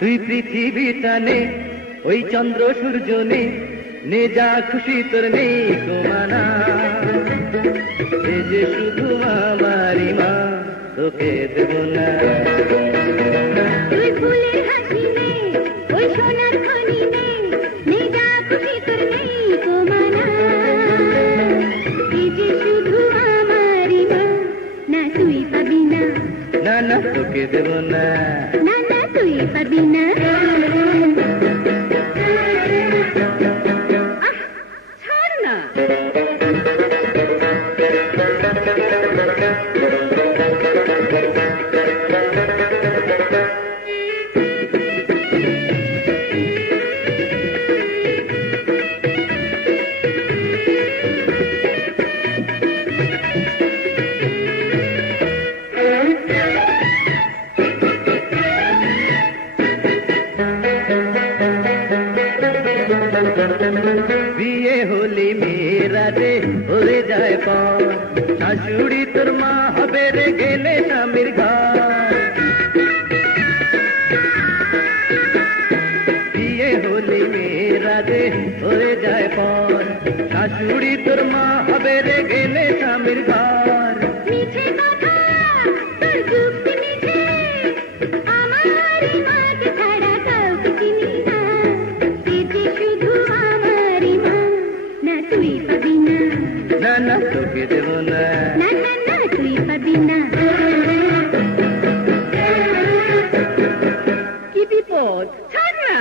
তুই পৃথিবী টানে ওই চন্দ্র সূর্য নে, নে যা খুশি তোর নেই কমানা। এ যে শুধু আমারই মা, তোকে দেব না। তুই ফুলের হাসি নে, ওই সোনার খনি নে, নে যা খুশি তোর নেই কমানা। এ যে শুধু আমারই মা, না তুই পাবি না। না না তোকে দেব না। না না তুই পাবি না। ছাড় না। বিয়ে হলি মেয়েরা রে হয়ে যায় পর, শাশুড়ি তোর মা হবে রে গেলে স্বামীর ঘর। বিয়ে হলি মেয়েরা রে হয়ে যায় পর, শাশুড়ি তোর মা হবে রে গেলে স্বামীর ঘর। মিছে কথা তোর যুক্তি মিছে, আমারই মাকে ছাড়া কাউকে চিনি না। এ যে শুধু আমারই মা, না তুই পাবি না। না না তোকে দেব না। না না না তুই পাবি না। কি বিপদ, ছাড় না।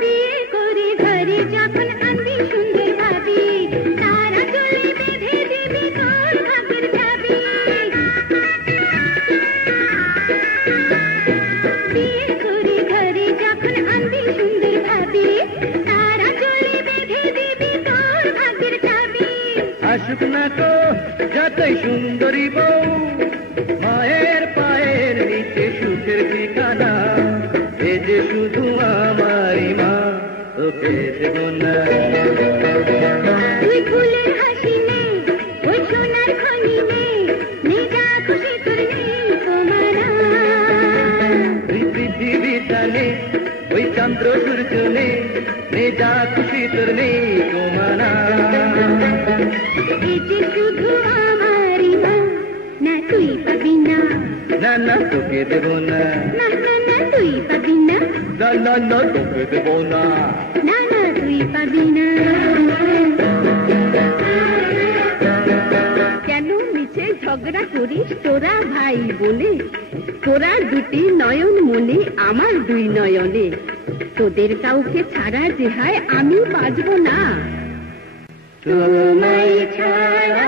বিয়ে করে ঘরে যখন আনবি সুন্দর ভাবি, তারা চলে বেঁধে দিবি তোর ভাগ্যের চাবি। বিয়ে করে ঘরে যখন আনবি সুন্দর ভাবি, তারা চলে বেঁধে দিবি তোর ভাগ্যের চাবি। আসুক না তো যতই সুন্দরী বউ, মায়ের পায়ের নিচে সুখের ঠিকানা। এ যে শুধু আমারই মা, তোকে দেব না। তুই ফুলের হাসি নে, ওই সোনার খনি নে, নে যা খুশি তোর নেই কমানা। তুই পৃথিবী টানে ওই চন্দ্র সূর্য নে, নে যা খুশি তোর নেই কমানা। এ যে শুধু আমারই মা, না তুই পাবি না। না না তোকে দেব না। না না না তুই পাবি না। না না না তোকে দেব না। না না তুই পাবি না। কেন মিছে ঝগড়া করিস তোরা ভাই বলে? তোরা দুটি নয়ন মনে, আমার দুই নয়নে। তোদের কাউকে ছাড়া যে হয় আমি বাঁচব না। তোমায় ছাড়া